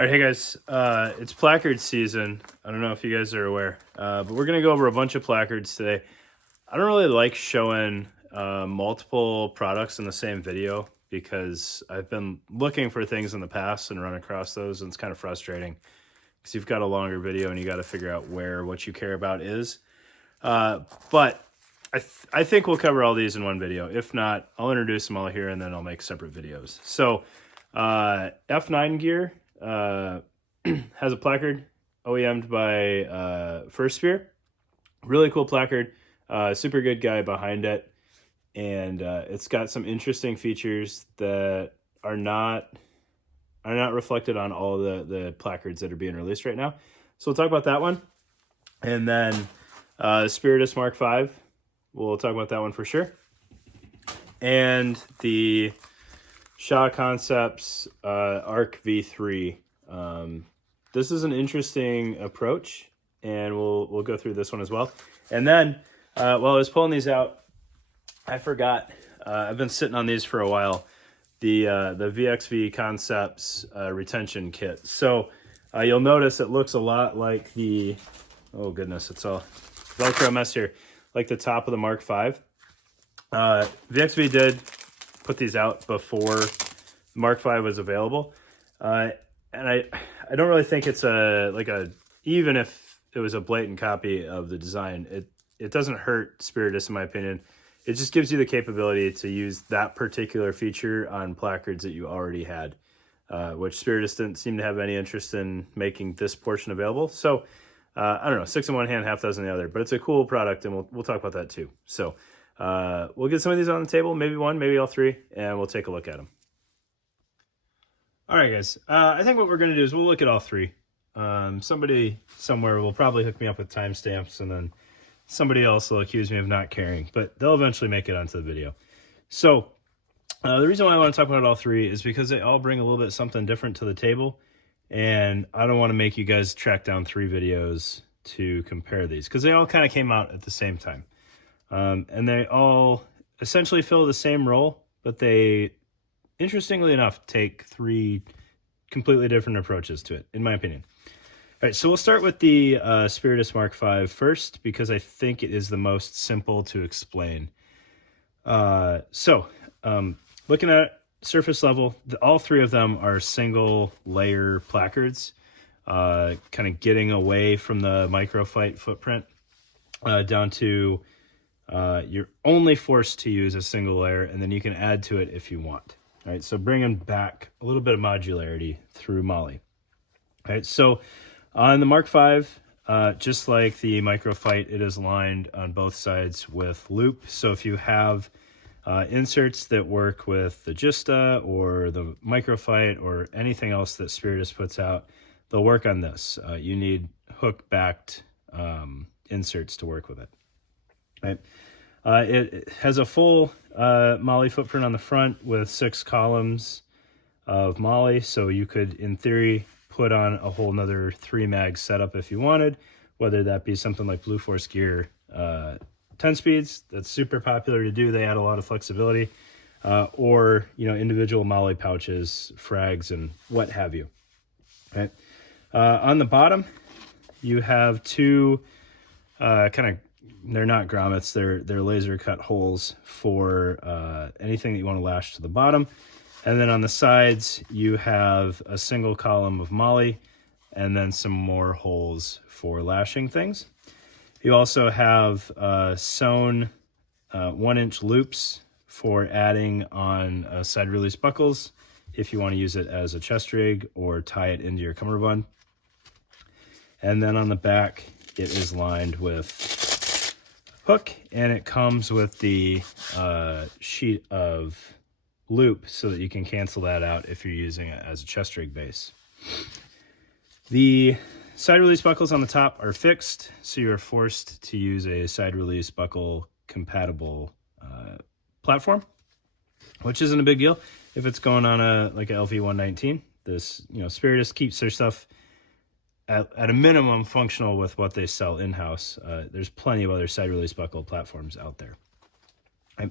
All right, hey guys, it's placard season. I don't know if you guys are aware, but we're gonna go over a bunch of placards today. I don't really like showing multiple products in the same video because I've been looking for things in the past and run across those, and it's kind of frustrating because you've got a longer video and you got to figure out where what you care about is. But I think we'll cover all these in one video. If not, I'll introduce them all here and then I'll make separate videos. So F9 gear has a placard OEM'd by First Spear. Really cool placard. Super good guy behind it. And it's got some interesting features that are not reflected on all the placards that are being released right now. So we'll talk about that one. And then Spiritus Mark V. We'll talk about that one for sure. And the Shaw Concepts Arc V3. This is an interesting approach, and we'll go through this one as well. And then while I was pulling these out, I forgot. I've been sitting on these for a while. The VXV Concepts retention kit. So you'll notice it looks a lot like the, oh goodness, it's all Velcro mess here, like the top of the Mark V. VXV did put these out before Mark V was available. And I don't really think it's even if it was a blatant copy of the design, it doesn't hurt Spiritus in my opinion. It just gives you the capability to use that particular feature on placards that you already had, which Spiritus didn't seem to have any interest in making this portion available. So I don't know, 6 in one hand, half dozen in the other, but it's a cool product, and we'll talk about that too. So we'll get some of these on the table, maybe one, maybe all three, and we'll take a look at them. All right, guys. I think what we're going to do is we'll look at all three. Somebody somewhere will probably hook me up with timestamps, and then somebody else will accuse me of not caring, but they'll eventually make it onto the video. So the reason why I want to talk about all three is because they all bring a little bit something different to the table, and I don't want to make you guys track down 3 videos to compare these because they all kind of came out at the same time. And they all essentially fill the same role, but they, interestingly enough, take 3 completely different approaches to it, in my opinion. All right, so we'll start with the Spiritus Mark V first because I think it is the most simple to explain. Looking at surface level, all 3 of them are single layer placards, kind of getting away from the microphyte footprint down to you're only forced to use a single layer, and then you can add to it if you want. All right, so bringing back a little bit of modularity through Moly. All right, so on the Mark V, just like the microphyte, it is lined on both sides with loop. So if you have inserts that work with the Gista or the microphyte or anything else that Spiritus puts out, they'll work on this. You need hook-backed inserts to work with it. Right. It has a full Moly footprint on the front with 6 columns of Moly, so you could, in theory, put on a whole nother 3 mag setup if you wanted, whether that be something like Blue Force Gear 10 speeds. That's super popular to do. They add a lot of flexibility, or individual Moly pouches, frags, and what have you. Right. On the bottom, you have 2 they're not grommets, they're laser cut holes for anything that you want to lash to the bottom. And then on the sides, you have a single column of Moly and then some more holes for lashing things. You also have sewn 1-inch loops for adding on side release buckles if you want to use it as a chest rig or tie it into your cummerbund. And then on the back, it is lined with hook, and it comes with the sheet of loop so that you can cancel that out if you're using it as a chest rig base. The side release buckles on the top are fixed, so you are forced to use a side release buckle compatible platform, which isn't a big deal if it's going on a LV119. This, Spiritus keeps their stuff at a minimum functional with what they sell in-house. There's plenty of other side release buckle platforms out there. Right.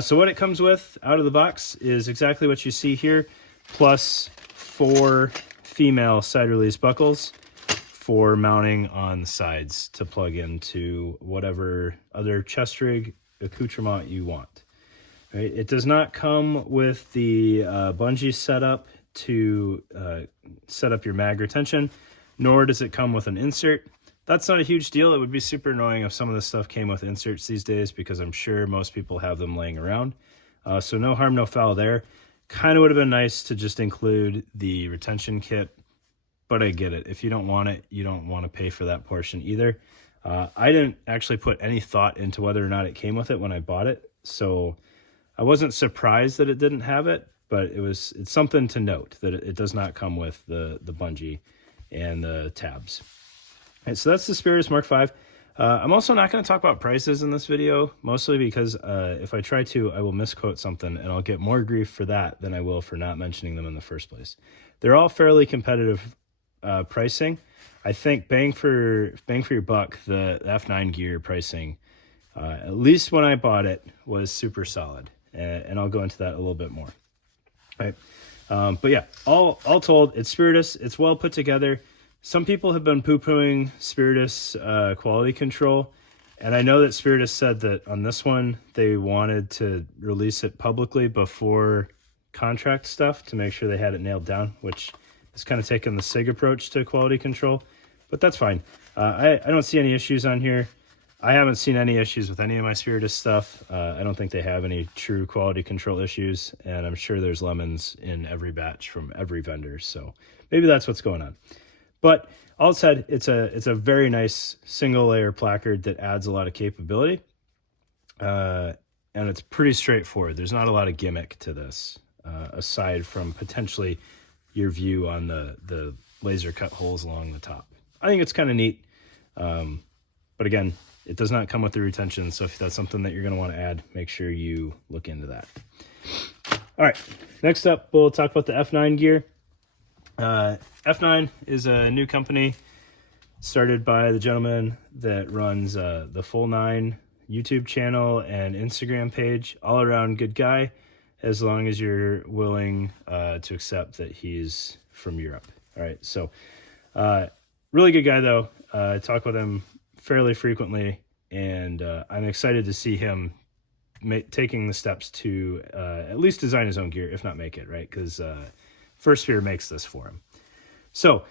So what it comes with out of the box is exactly what you see here, plus 4 female side release buckles for mounting on the sides to plug into whatever other chest rig accoutrement you want. Right? It does not come with the bungee setup to set up your mag retention, nor does it come with an insert. That's not a huge deal. It would be super annoying if some of this stuff came with inserts these days, because I'm sure most people have them laying around. So no harm, no foul there. Kind of would have been nice to just include the retention kit, but I get it. If you don't want it, you don't want to pay for that portion either. I didn't actually put any thought into whether or not it came with it when I bought it, so I wasn't surprised that it didn't have it, but it's something to note that it does not come with the bungee and the tabs. And so that's the Spiritus Mark V. I'm also not going to talk about prices in this video, mostly because if I try to, I will misquote something, and I'll get more grief for that than I will for not mentioning them in the first place. They're all fairly competitive pricing. I think bang for your buck, the F9 gear pricing, at least when I bought it, was super solid, and I'll go into that a little bit more. All right, but yeah, all told, it's Spiritus. It's well put together. Some people have been poo-pooing Spiritus quality control, and I know that Spiritus said that on this one they wanted to release it publicly before contract stuff to make sure they had it nailed down, which is kind of taking the SIG approach to quality control, but that's fine. I don't see any issues on here. I haven't seen any issues with any of my Spiritus stuff. I don't think they have any true quality control issues, and I'm sure there's lemons in every batch from every vendor, so maybe that's what's going on. But all said, it's a very nice single layer placard that adds a lot of capability, and it's pretty straightforward. There's not a lot of gimmick to this, aside from potentially your view on the laser cut holes along the top. I think it's kind of neat, but again, it does not come with the retention, so if that's something that you're going to want to add, make sure you look into that. All right, next up, we'll talk about the F9 gear. F9 is a new company started by the gentleman that runs the Full 9 YouTube channel and Instagram page. All around good guy, as long as you're willing to accept that he's from Europe. All right, so really good guy though. I talk with him fairly frequently, and I'm excited to see him taking the steps to at least design his own gear, if not make it, right? Because First Sphere makes this for him. So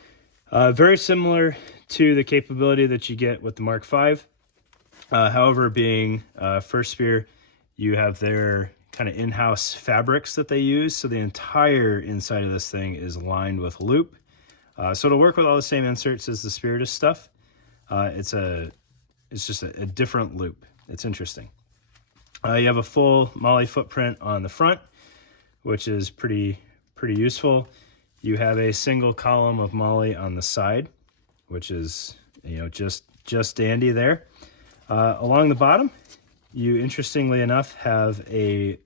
very similar to the capability that you get with the Mark V. However, being First Sphere, you have their kind of in-house fabrics that they use. So the entire inside of this thing is lined with loop. So it'll work with all the same inserts as the Spiritus stuff. It's just a different loop. It's interesting. You have a full MOLLE footprint on the front, which is pretty useful. You have a single column of MOLLE on the side, which is just dandy there. Along the bottom, you interestingly enough have a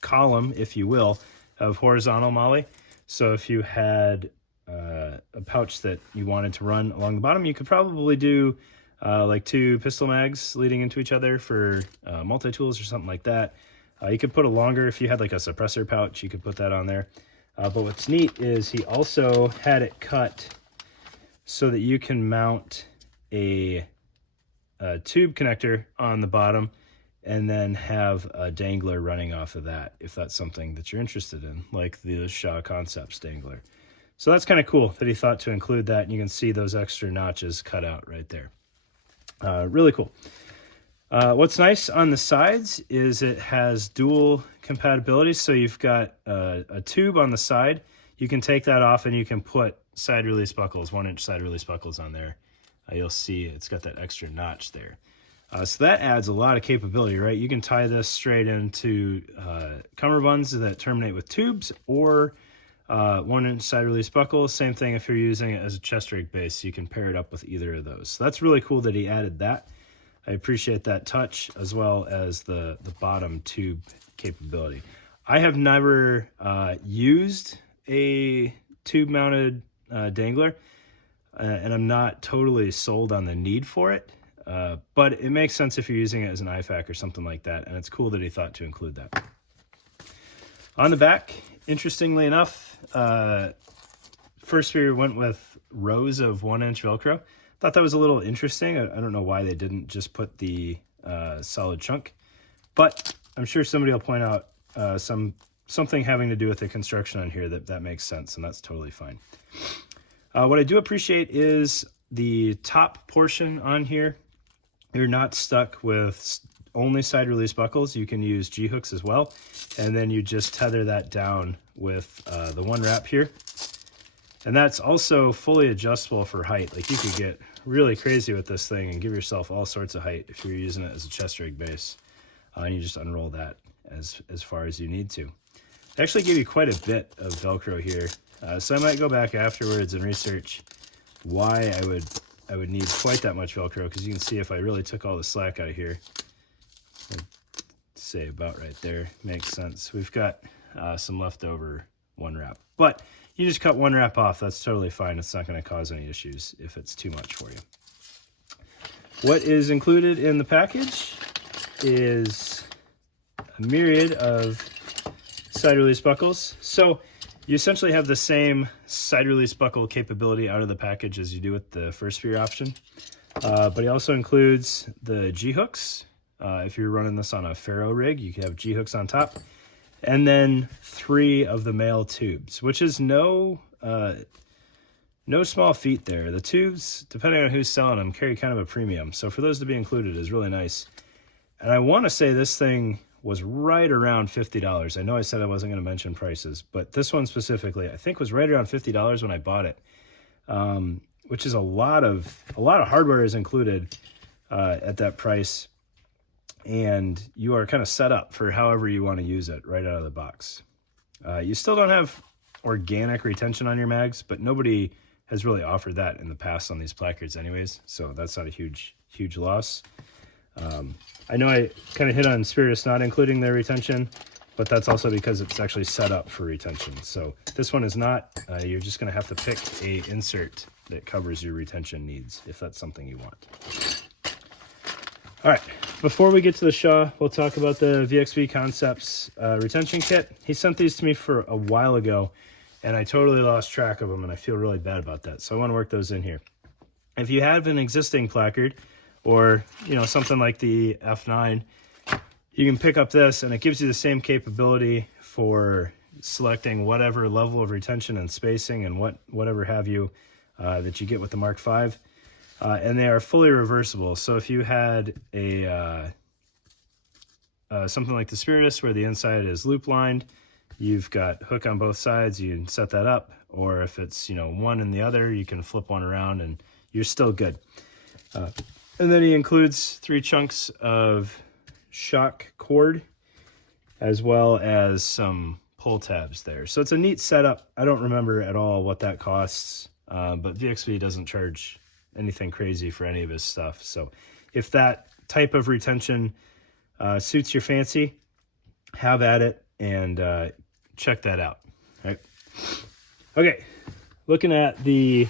column, if you will, of horizontal MOLLE. So if you had a pouch that you wanted to run along the bottom, you could probably do like 2 pistol mags leading into each other for multi-tools or something like that. You could put a longer, if you had like a suppressor pouch, you could put that on there. But what's neat is he also had it cut so that you can mount a tube connector on the bottom and then have a dangler running off of that, if that's something that you're interested in, like the Shaw Concepts dangler. So that's kind of cool that he thought to include that, and you can see those extra notches cut out right there. Really cool. What's nice on the sides is it has dual compatibility. So you've got a tube on the side. You can take that off and you can put side release buckles, 1-inch side release buckles on there. You'll see it's got that extra notch there. So that adds a lot of capability, right? You can tie this straight into cummerbunds that terminate with tubes, or 1-inch side release buckles. Same thing if you're using it as a chest rig base, you can pair it up with either of those. So that's really cool that he added that. I appreciate that touch, as well as the bottom tube capability. I have never used a tube-mounted dangler, and I'm not totally sold on the need for it, but it makes sense if you're using it as an IFAC or something like that, and it's cool that he thought to include that. On the back interestingly enough, First Spear went with rows of 1-inch Velcro. Thought that was a little interesting. I don't know why they didn't just put the solid chunk, but I'm sure somebody will point out something having to do with the construction on here that makes sense, and that's totally fine. What I do appreciate is the top portion on here. You're not stuck with only side release buckles. You can use G-hooks as well, and then you just tether that down with the one wrap here. And that's also fully adjustable for height. Like, you could get really crazy with this thing and give yourself all sorts of height if you're using it as a chest rig base. And you just unroll that as far as you need to. They actually give you quite a bit of Velcro here. So I might go back afterwards and research why I would need quite that much Velcro, because you can see if I really took all the slack out of here, I'd say about right there, makes sense. We've got some leftover one wrap, but you just cut one wrap off. That's totally fine. It's not going to cause any issues if it's too much for you. What is included in the package is a myriad of side release buckles. So you essentially have the same side release buckle capability out of the package as you do with the First Spear option. But it also includes the G-hooks. If you're running this on a Faro rig, you can have G-hooks on top. And then 3 of the male tubes, which is no small feat there. The tubes, depending on who's selling them, carry kind of a premium. So for those to be included is really nice. And I want to say this thing was right around $50. I know I said I wasn't going to mention prices, but this one specifically, I think was right around $50 when I bought it, which is a lot of hardware is included at that price. And you are kind of set up for however you want to use it right out of the box. You still don't have organic retention on your mags, but nobody has really offered that in the past on these placards anyways, so that's not a huge loss. I know I kind of hit on Spiritus not including their retention, but that's also because it's actually set up for retention. So this one is not. You're just going to have to pick a insert that covers your retention needs if that's something you want. All right, before we get to the Shaw, we'll talk about the VXV Concepts retention kit. He sent these to me for a while ago, and I totally lost track of them, and I feel really bad about that. So I want to work those in here. If you have an existing placard, or something like the F9, you can pick up this, and it gives you the same capability for selecting whatever level of retention and spacing and whatever have you that you get with the Mark V. And they are fully reversible. So if you had a something like the Spiritus where the inside is loop lined, you've got hook on both sides, you can set that up. Or if it's one and the other, you can flip one around and you're still good. And then he includes 3 chunks of shock cord as well as some pull tabs there. So it's a neat setup. I don't remember at all what that costs, but VXV doesn't charge anything crazy for any of his stuff. So if that type of retention suits your fancy, have at it and check that out. All right. Okay, looking at the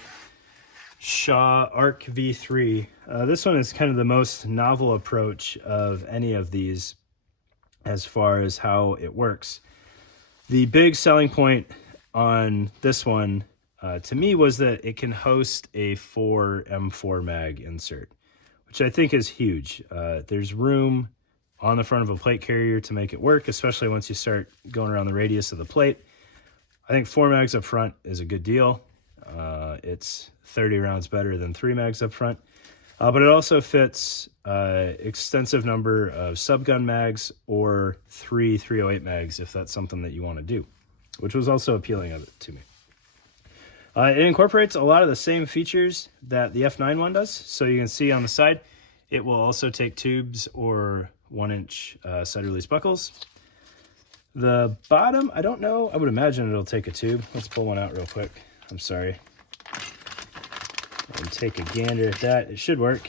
Shaw Arc V3. This one is kind of the most novel approach of any of these as far as how it works. The big selling point on this one to me was that it can host a 4 M4 mag insert, which I think is huge. There's room on the front of a plate carrier to make it work, especially once you start going around the radius of the plate. I think 4 mags up front is a good deal. It's 30 rounds better than 3 mags up front. But it also fits extensive number of subgun mags or 3 308 mags if that's something that you want to do, which was also appealing of it to me. It incorporates a lot of the same features that the F9 one does. So you can see on the side, it will also take tubes or 1-inch side release buckles. The bottom, I don't know. I would imagine it'll take a tube. Let's pull one out real quick. I'm sorry. And take a gander at that. It should work.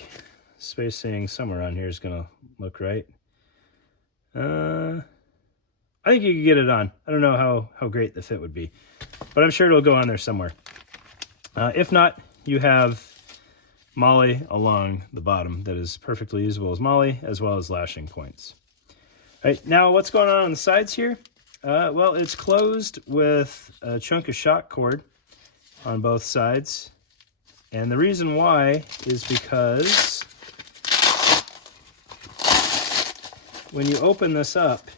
Spacing somewhere on here is going to look right. I think you can get it on. I don't know how great the fit would be, but I'm sure it'll go on there somewhere. If not, you have molly along the bottom that is perfectly usable as molly, as well as lashing points. All right, now what's going on the sides here? Well, it's closed with a chunk of shock cord on both sides. And the reason why is because when you open this up,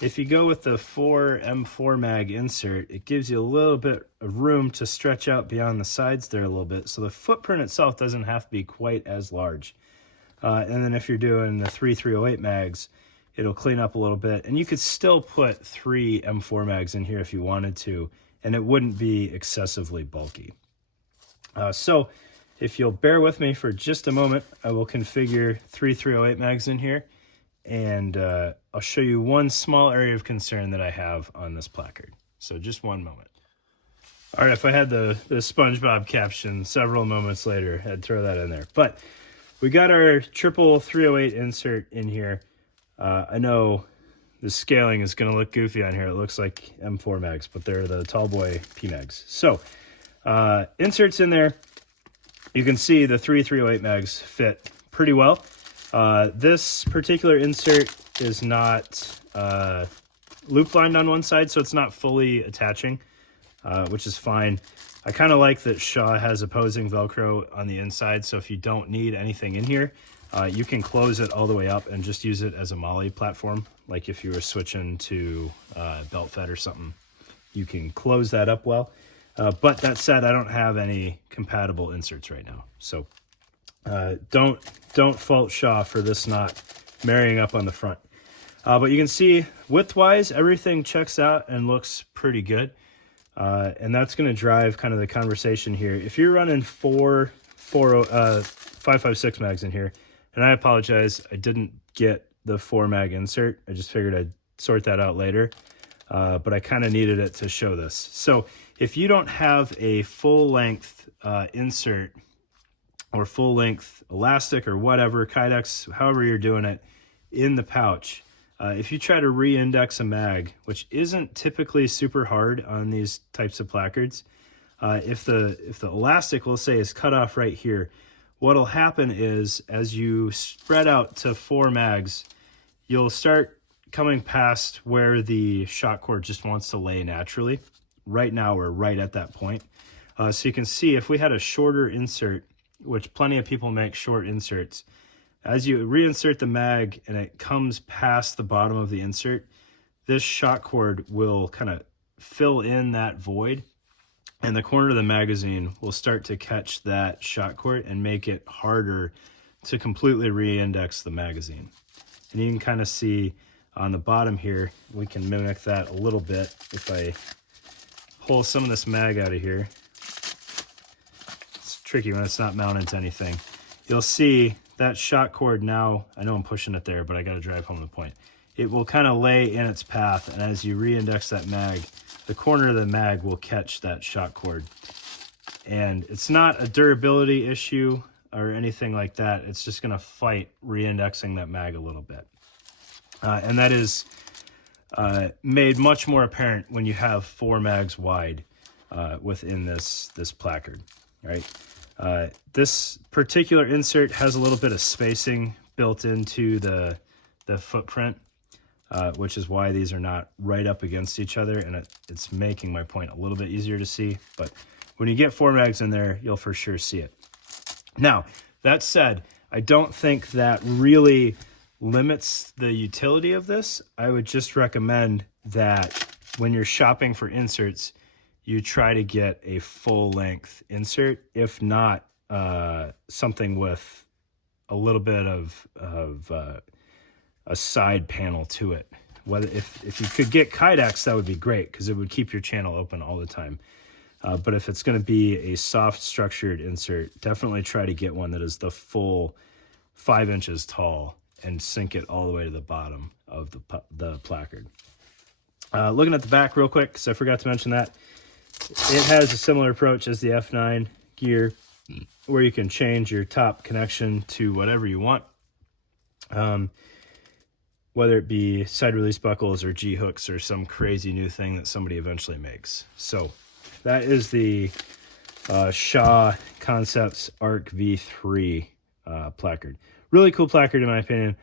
if you go with the 4 M4 mag insert, it gives you a little bit of room to stretch out beyond the sides there a little bit. So the footprint itself doesn't have to be quite as large. And then if you're doing the 308 mags, it'll clean up a little bit. And you could still put 3 M4 mags in here if you wanted to, and it wouldn't be excessively bulky. So if you'll bear with me for just a moment, I will configure 3 308 mags in here, and I'll show you one small area of concern that I have on this placard. So just one moment. All right, if I had the SpongeBob caption several moments later, I'd throw that in there. But we got our triple 308 insert in here. I know the scaling is going to look goofy on here. It looks like M4 mags, but they're the Tallboy P mags. So inserts in there. You can see the 3 308 mags fit pretty well. This particular insert is not loop lined on one side, so it's not fully attaching, which is fine. I kind of like that Shaw has opposing Velcro on the inside, so if you don't need anything in here, you can close it all the way up and just use it as a molly platform. Like if you were switching to belt fed or something, you can close that up well. But that said, I don't have any compatible inserts right now, so don't fault Shaw for this not marrying up on the front. But you can see width-wise, everything checks out and looks pretty good. And that's going to drive kind of the conversation here. If you're running 5.56 mags in here, and I apologize, I didn't get the 4 mag insert. I just figured I'd sort that out later. But I kind of needed it to show this. So if you don't have a full-length insert or full-length elastic or whatever, Kydex, however you're doing it, in the pouch, if you try to re-index a mag, which isn't typically super hard on these types of placards, if the elastic, we'll say, is cut off right here, what'll happen is as you spread out to 4 mags, you'll start coming past where the shock cord just wants to lay naturally. Right now, we're right at that point. So you can see if we had a shorter insert, which plenty of people make short inserts, as you reinsert the mag and it comes past the bottom of the insert, this shock cord will kind of fill in that void, and the corner of the magazine will start to catch that shock cord and make it harder to completely re-index the magazine. And you can kind of see on the bottom here, we can mimic that a little bit. If I pull some of this mag out of here, it's tricky when it's not mounted to anything. You'll see that shock cord now, I know I'm pushing it there, but I got to drive home the point. It will kind of lay in its path, and as you re-index that mag, the corner of the mag will catch that shock cord. And it's not a durability issue or anything like that. It's just going to fight re-indexing that mag a little bit. And that is made much more apparent when you have 4 mags wide within this placard, right? This particular insert has a little bit of spacing built into the footprint, which is why these are not right up against each other, and it's making my point a little bit easier to see. But when you get 4 mags in there, you'll for sure see it. Now, that said, I don't think that really limits the utility of this. I would just recommend that when you're shopping for inserts, you try to get a full-length insert, if not something with a little bit of a side panel to it. Whether if you could get Kydex, that would be great because it would keep your channel open all the time. But if it's going to be a soft structured insert, definitely try to get one that is the full 5 inches tall and sink it all the way to the bottom of the placard. Looking at the back real quick, because I forgot to mention that, it has a similar approach as the F9 gear, where you can change your top connection to whatever you want, whether it be side release buckles or G-hooks or some crazy new thing that somebody eventually makes. So that is the Shaw Concepts Arc V3 placard. Really cool placard in my opinion.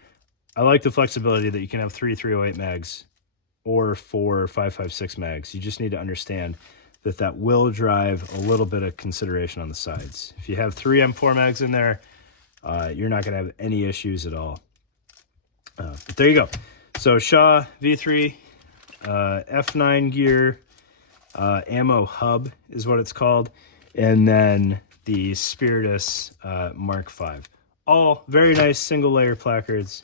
I like the flexibility that you can have 3 308 mags or 4 5.56 mags. You just need to understand that that will drive a little bit of consideration on the sides. If you have 3 M4 mags in there, you're not going to have any issues at all. But there you go. So Shaw V3, F9 gear, ammo hub is what it's called, and then the Spiritus Mark V. All very nice single layer placards.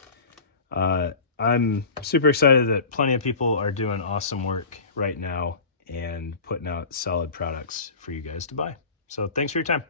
I'm super excited that plenty of people are doing awesome work right now and putting out solid products for you guys to buy. So thanks for your time.